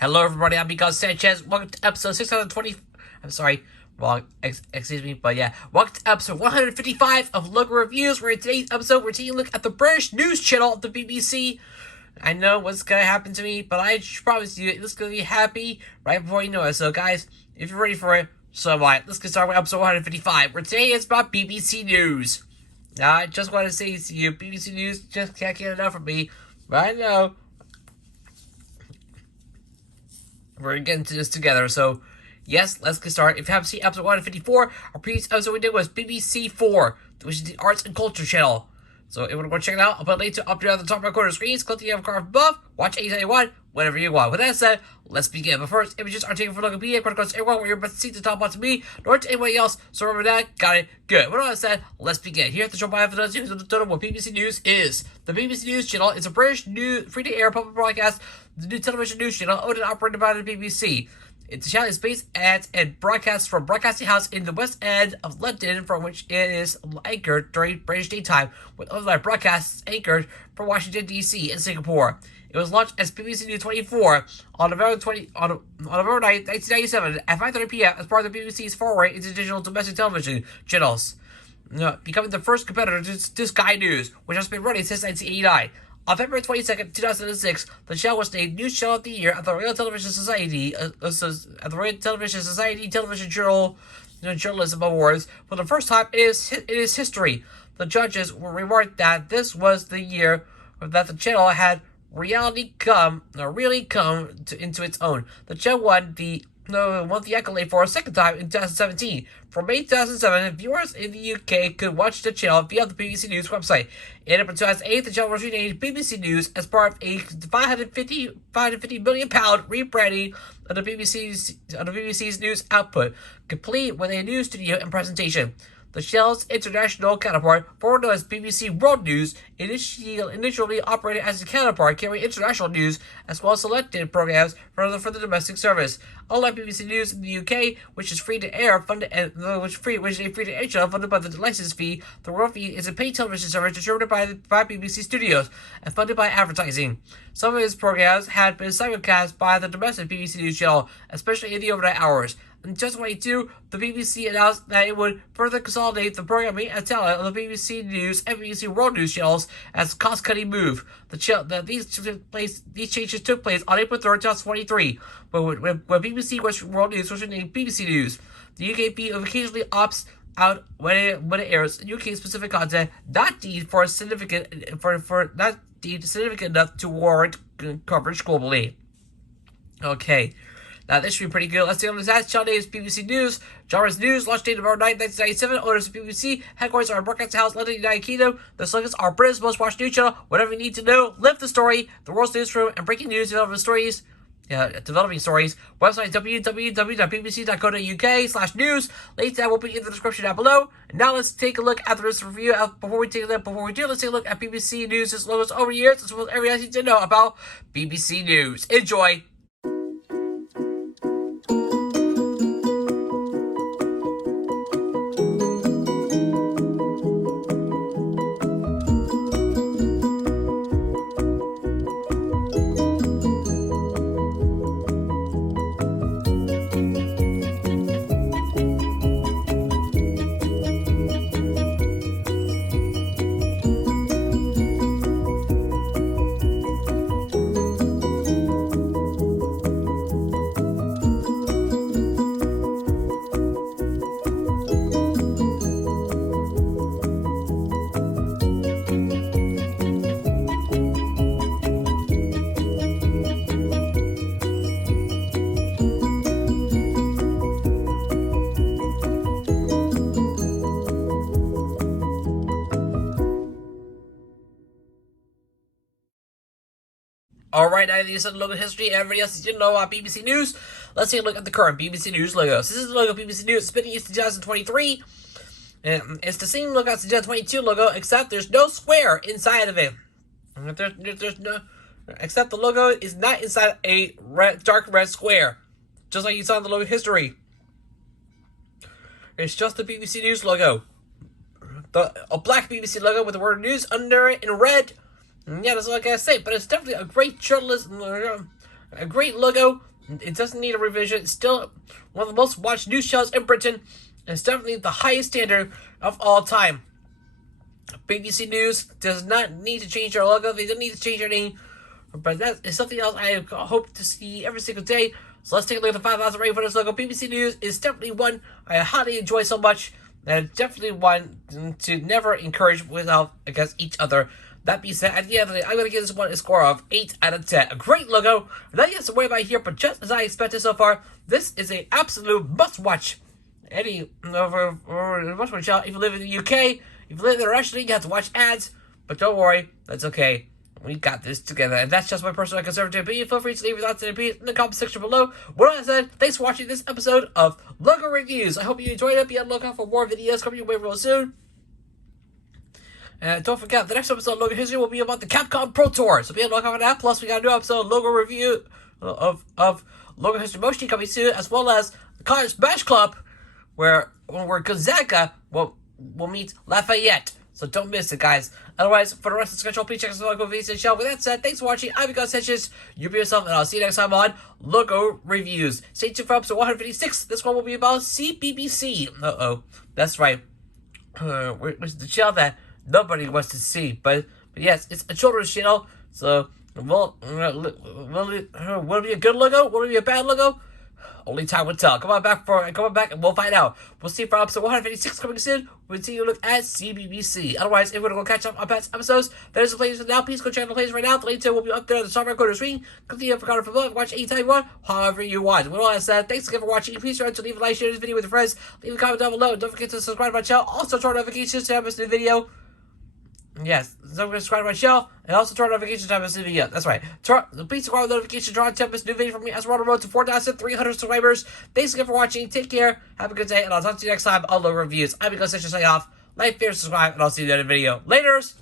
Hello, everybody. I'm Miguel Sanchez. Welcome to episode 620. I'm sorry, wrong. Excuse me, but yeah. Welcome to episode 155 of Logo Reviews. Where in today's episode, we're taking a look at the British news channel of the BBC. I know what's gonna happen to me, but I promise you, it's gonna be happy right before you know it. So, guys, if you're ready for it, so am I. Let's get started with episode 155. Where today it's about BBC News. Now, I just want to say to you, BBC News just can't get enough of me. But I know we're getting to this together, so yes, let's get started. If you haven't seen episode 154, our previous episode we did was BBC 4, which is the Arts and Culture channel. So if you want to go check it out, I'll put a link to up there on the top right corner of the screens. Click the card above, watch anytime you want, whatever you want. With that said, let's begin. But first, images are taken from Wikipedia, across everyone where you're about to see the top box of me, nor to anybody else. So remember that. Got it? Good. With all that said, let's begin. Here at the show by those who don't know what BBC News is. The BBC News channel is a British free-to-air public broadcast, the new television news channel owned and operated by the BBC. The channel is based at and broadcasts from Broadcasting House in the West End of London, from which it is anchored during British daytime, with other broadcasts anchored from Washington, D.C. and Singapore. It was launched as BBC News 24 on November 9th, 1997 at 5:30 p.m. as part of the BBC's foray into digital domestic television channels, becoming the first competitor to Sky News, which has been running since 1989. On February 22nd, 2006, the channel was named News Channel of the Year at the Royal Television Society, Television Journalism Awards. For the first time in its history, the judges remarked that this was the year that the channel had really come into its own. The channel won the accolade for a second time in 2017. From May 2007, viewers in the UK could watch the channel via the BBC News website. In April 2008, the channel was renamed BBC News as part of a £550 million rebranding of the BBC's news output, complete with a new studio and presentation. The channel's international counterpart, formerly known as BBC World News, initially operated as a counterpart carrying international news as well as selected programs for the domestic service. Unlike BBC News in the UK, which is free to air, which is a free to air channel funded by the license fee, the World Feed is a paid television service distributed by BBC Studios and funded by advertising. Some of its programs had been simulcast by the domestic BBC News channel, especially in the overnight hours. In 2022, the BBC announced that it would further consolidate the programming and talent of the BBC News and BBC World News channels as a cost-cutting move. These changes took place on April 3rd, 2023, when BBC World News was renamed BBC News. The UKP occasionally opts out when it airs UK-specific content not deemed significant enough to warrant coverage globally. Okay. Now, this should be pretty good. Let's see on the stats. Channel name is BBC News. Genres News. Launch date November 9th, 1997. Owners of BBC. Headquarters are Broadcasting House, London, United Kingdom. The slogans are Britain's most watched news channel. Whatever you need to know. Live the story. The world's newsroom and breaking news developing stories. Website www.bbc.co.uk/news. Links that will be in the description down below. And now let's take a look at the rest of the review. Before we do, let's take a look at BBC News' logos over years, as well as everything you need to know about BBC News. Enjoy. Alright, now that you said the logo history and everybody else you know about BBC News, let's take a look at the current BBC News logos. This is the logo of BBC News. It's been used in 2023. And it's the same logo as the 2022 logo, except there's no square inside of it. There's no, except the logo is not inside a dark red square, just like you saw in the logo history. It's just the BBC News logo. A black BBC logo with the word news under it in red. Yeah, that's all I gotta say. But it's definitely a great journalism, a great logo It doesn't need a revision. It's still one of the most watched news shows in Britain, and it's definitely the highest standard of all time. BBC News does not need to change their logo. They don't need to change their name. But that is something else I hope to see every single day. So let's take a look at the 5,000 rating for this logo. BBC News is definitely one I highly enjoy so much. And definitely one to never encourage without against each other. That being said, at the end of the day, I'm going to give this one a score of 8 out of 10. A great logo. Nothing else to worry about here, but just as I expected so far, this is an absolute must-watch. Any must-watch channel. If you live in the UK, if you live internationally, you have to watch ads. But don't worry, that's okay. We got this together. And that's just my personal conservative opinion. Feel free to leave your thoughts and opinions in the comment section below. What I said, thanks for watching this episode of Logo Reviews. I hope you enjoyed it. Be on the lookout for more videos coming your way real soon. And don't forget, the next episode of Logo History will be about the Capcom Pro Tour. So be on the lookout for that. Plus, we got a new episode of Logo Review of Logo History Motion coming soon, as well as the College Smash Club, where Gonzaga will meet Lafayette. So don't miss it, guys. Otherwise, for the rest of the schedule, please check out the Logo Reviews and show. With that said, thanks for watching. I'm Gus Hedges. You be yourself, and I'll see you next time on Logo Reviews. Stay tuned for episode 156. This one will be about CBBC. That's right. Which is the channel that nobody wants to see, but yes, it's a children's channel. So will it be a good logo? Will it be a bad logo? Only time will tell. Come on back and we'll find out. We'll see for episode 156 coming soon. We'll see you look at CBBC. Otherwise, if you want to go catch up on past episodes, there's a playlist now. Please go check out the playlist right now. The link to it will be up there on the top right corner of the screen. Continue to forget to watch anytime you want, however you want. With all that said, thanks again for watching. Please remember to leave a like, share this video with your friends, leave a comment down below, and don't forget to subscribe to my channel. Also turn on notifications to have miss the video. Yes, don't forget to subscribe to my channel, and also turn on notifications to have miss the video. That's right. Please subscribe to notifications to have miss new video from me as we're on the road to 4,300 subscribers. Thanks again for watching. Take care. Have a good day, and I'll talk to you next time on Logo Reviews. I'm going to say off. Like, share, subscribe, and I'll see you in the video. Laters!